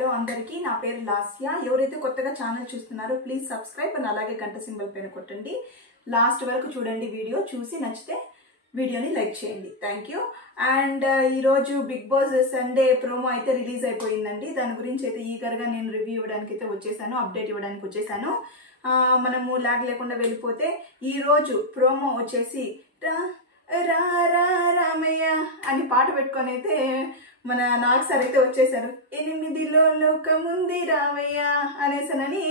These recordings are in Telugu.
హలో అందరికీ నా పేరు లాస్య. ఎవరైతే కొత్తగా ఛానల్ చూస్తున్నారో ప్లీజ్ సబ్స్క్రైబ్ అండ్ అలాగే గంట సింబల్ పైన కొట్టండి. లాస్ట్ వరకు చూడండి, వీడియో చూసి నచ్చితే వీడియోని లైక్ చేయండి. Thank you. అండ్ ఈరోజు బిగ్ బాస్ సండే ప్రోమో అయితే రిలీజ్ అయిపోయిందండి. దాని గురించి అయితే ఈగర్గా నేను రివ్యూ ఇవ్వడానికి అయితే వచ్చేసాను, అప్డేట్ ఇవ్వడానికి వచ్చేసాను. మనము లాగ్ లేకుండా వెళ్ళిపోతే ఈరోజు ప్రోమో వచ్చేసి రా రా రామయ్య అని పాట పెట్టుకొని అయితే మన నాగ్ సార్ అయితే వచ్చేసారు. 8లో లోకముంది రామయ్య అనేసనని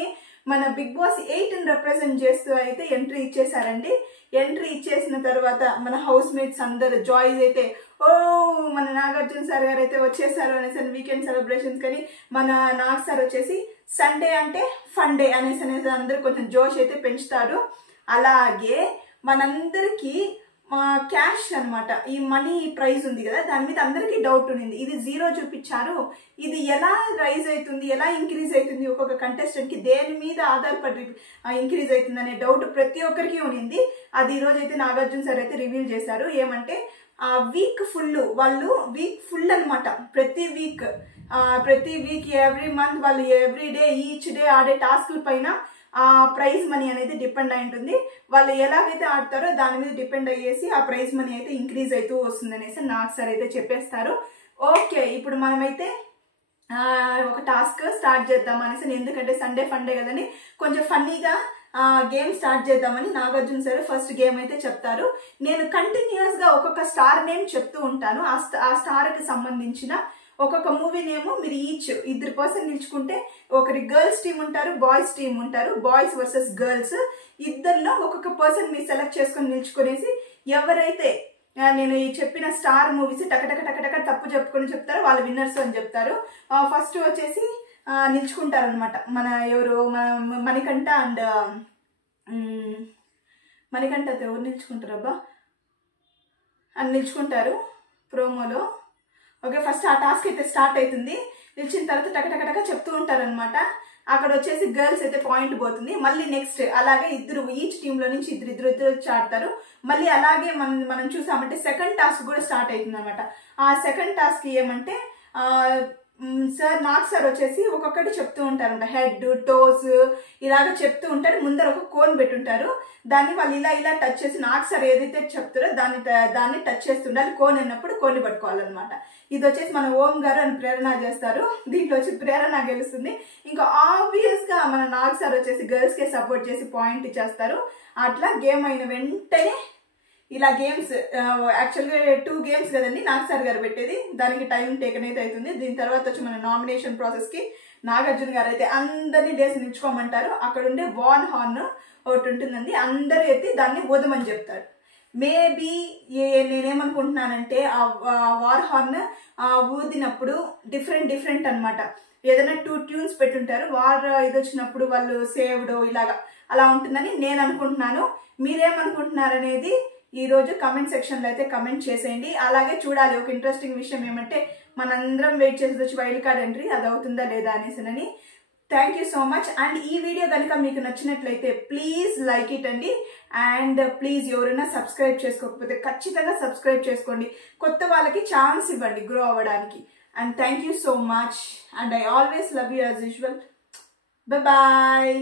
మన బిగ్ బాస్ 8ని రిప్రజెంట్ చేస్తూ అయితే ఎంట్రీ ఇచ్చేసారండి. ఎంట్రీ ఇచ్చేసిన తర్వాత మన హౌస్ మేట్స్ అందరు జాయ్స్ అయితే మన నాగార్జున సార్ గారు అయితే వచ్చేసారు అనేసి వీకెండ్ సెలబ్రేషన్స్ కానీ మన నాగ్ సార్ వచ్చేసి సండే అంటే ఫన్ డే అనేసి అందరూ కొంచెం జోష్ అయితే పెంచుతారు. అలాగే మనందరికీ క్యాష్ అనమాట, ఈ మనీ ప్రైజ్ ఉంది కదా, దాని మీద అందరికీ డౌట్ ఉంది. ఇది 0 చూపించారు, ఇది ఎలా రైజ్ అవుతుంది, ఎలా ఇంక్రీజ్ అవుతుంది, ఒక్కొక్క కంటెస్టెంట్ కి దేని మీద ఆధారపడి ఇంక్రీజ్ అవుతుంది అనే డౌట్ ప్రతి ఒక్కరికి ఉంది. అది ఈ రోజు అయితే నాగార్జున సార్ అయితే రివీల్ చేశారు. ఏమంటే ఆ వీక్ ఫుల్, వాళ్ళు వీక్ ఫుల్ అనమాట. ప్రతి వీక్ ఎవ్రీ మంత్ వాళ్ళు ఎవ్రీ డే ఈచ్ డే ఆడే టాస్క్ల పైన ఆ ప్రైజ్ మనీ అనేది డిపెండ్ అయి ఉంటుంది. వాళ్ళు ఎలాగైతే ఆడతారో దాని మీద డిపెండ్ అయ్యేసి ఆ ప్రైజ్ మనీ అయితే ఇంక్రీజ్ అవుతూ వస్తుంది అనేసి నాకు సార్ అయితే చెప్పేస్తారు. ఓకే, ఇప్పుడు మనమైతే ఒక టాస్క్ స్టార్ట్ చేద్దాం అనేసి, ఎందుకంటే సండే ఫండే కదని కొంచెం ఫన్నీగా గేమ్ స్టార్ట్ చేద్దామని నాగార్జున సార్ ఫస్ట్ గేమ్ అయితే చెప్తారు. నేను కంటిన్యూస్ గా ఒక్కొక్క స్టార్ నేమ్ చెప్తూ ఉంటాను. ఆ స్టార్ కి సంబంధించిన ఒక్కొక్క మూవీ నేమో మీరు ఈచ్ 2 పర్సన్ నిల్చుకుంటే, ఒకరి గర్ల్స్ టీమ్ ఉంటారు, బాయ్స్ టీమ్ ఉంటారు, బాయ్స్ వర్సెస్ గర్ల్స్, ఇద్దరిలో ఒక్కొక్క పర్సన్ మీరు సెలెక్ట్ చేసుకొని నిల్చుకునేసి ఎవరైతే నేను ఈ చెప్పిన స్టార్ మూవీస్ టకటక తప్పు చెప్పుకొని చెప్తారో వాళ్ళు విన్నర్స్ అని చెప్తారు. ఫస్ట్ వచ్చేసి నిల్చుకుంటారనమాట మన ఎవరు మణికంఠ అండ్ మణికంఠ ఎవరు నిల్చుకుంటారు అబ్బా అని నిల్చుకుంటారు ప్రోమోలో. ఓకే, ఫస్ట్ ఆ టాస్క్ అయితే స్టార్ట్ అవుతుంది. నిలిచిన తర్వాత టకటక చెప్తూ ఉంటారనమాట. అక్కడ వచ్చేసి గర్ల్స్ అయితే పాయింట్ పోతుంది. మళ్ళీ నెక్స్ట్ అలాగే ఇద్దరు ఈచ్ టీమ్ లో నుంచి ఇద్దరు వచ్చి ఆడతారు. మళ్ళీ అలాగే మనం చూసామంటే సెకండ్ టాస్క్ కూడా స్టార్ట్ అవుతుంది అనమాట. ఆ సెకండ్ టాస్క్ ఏమంటే సార్ నాగ్ సార్ వచ్చేసి ఒక్కొక్కటి చెప్తూ ఉంటారంట. హెడ్, టోస్ ఇలాగ చెప్తూ ఉంటారు. ముందర ఒక కోన్ పెట్టుంటారు. దాన్ని వాళ్ళు ఇలా టచ్ చేసి నాగ్ సార్ ఏదైతే చెప్తారో దాన్ని టచ్ చేస్తుండాలి. కోన్ అన్నప్పుడు కోన్ని పట్టుకోవాలన్నమాట. ఇది వచ్చేసి మన ఓం గారు అని ప్రేరణ చేస్తారు. దీంట్లో వచ్చి ప్రేరణ గెలుస్తుంది. ఇంకా ఆబ్వియస్ గా మన నాగ్ సార్ వచ్చేసి గర్ల్స్ కే సపోర్ట్ చేసి పాయింట్ ఇచ్చేస్తారు. అట్లా గేమ్ అయిన వెంటనే ఇలా గేమ్స్ యాక్చువల్గా 2 గేమ్స్ కదండి నాగ్ సార్ గారు పెట్టేది, దానికి టైం టేకన్ అయితే అవుతుంది. దీని తర్వాత వచ్చి మన నామినేషన్ ప్రాసెస్ కి నాగార్జున గారు అయితే అందరినీ డేస్ నిల్చుకోమంటారు. అక్కడ ఉండే వార్ హార్న్ ఒకటి ఉంటుందండి, అందరూ ఎత్తి దాన్ని ఊదమని చెప్తారు. మేబీ నేనేమనుకుంటున్నానంటే ఆ వార్ హార్న్ ఊదినప్పుడు డిఫరెంట్ అనమాట. ఏదైనా 2 ట్యూన్స్ పెట్టుంటారు. వార్ ఇది వచ్చినప్పుడు వాళ్ళు సేవ్డ్ ఇలాగా అలా ఉంటుందని నేను అనుకుంటున్నాను. మీరేమనుకుంటున్నారనేది ఈ రోజు కమెంట్ సెక్షన్ లో అయితే కమెంట్ చేసేయండి. అలాగే చూడాలి, ఒక ఇంట్రెస్టింగ్ విషయం ఏమంటే మనందరం వెయిట్ చేసి వచ్చి వైల్డ్ కార్డ్ ఎంట్రీ అది అవుతుందా లేదా అనేసినని. Thank you so much. And ఈ వీడియో కనుక మీకు నచ్చినట్లయితే ప్లీజ్ లైక్ ఇట్ అండి. అండ్ ప్లీజ్ ఎవరైనా సబ్స్క్రైబ్ చేసుకోకపోతే ఖచ్చితంగా సబ్స్క్రైబ్ చేసుకోండి. కొత్త వాళ్ళకి ఛాన్స్ ఇవ్వండి గ్రో అవ్వడానికి. And thank you so much. And I always love you as usual. Bye.